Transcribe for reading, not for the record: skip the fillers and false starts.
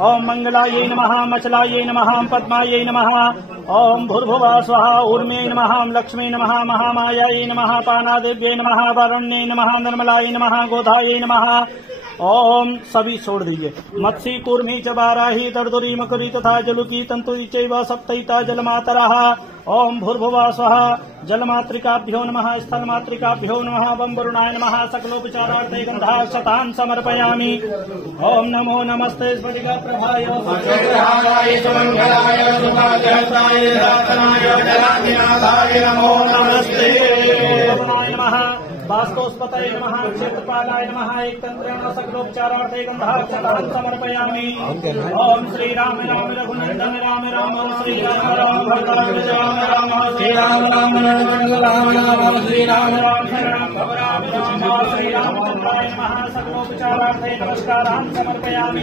ओम मंगलायै नमः, मचलायै नमः, पद्मायै नमः। ओम भूर्भुवः स्वः, ऊर्मे नमः, लक्ष्मी नमः, महामायायै नमः, पानादेव्यै नमः, वरुण्यै नमः, निर्मलायै नमः, गोधायै नमः। ओम सभी छोड़ दीजिए। मत्स्य कूर्मी च वाराही दर्दुरी मकरी तथा जलुकी तंतुरी चैव सप्तैता जलमातरः। ओम भूर्भुवः स्वः, जलमातृकाभ्यो नमः, स्थलमातृकाभ्यो नमः, वं वरुणाय नमः। सकलोपचारार्थे गन्धाक्षतान् समर्पयामि। ओम नमो नमस्ते स्फटिकाप्रभाय नमो नमस्ते नमः। वास्तोस्पतये नमः, क्षेत्रपालाय नमः। एकतन्त्रेण सकलोपचारार्थे गन्धाक्षतान् समर्पयामि। ओम श्री राम राम रघुनन्दन राम राम, श्री राम राम भद्राम राम राम, श्री राम राम राम राम, श्री राम राम शरणं राम राम, श्री रामचन्द्राय नमः। सकलोपचारार्थे नमस्कारान् समर्पयामि।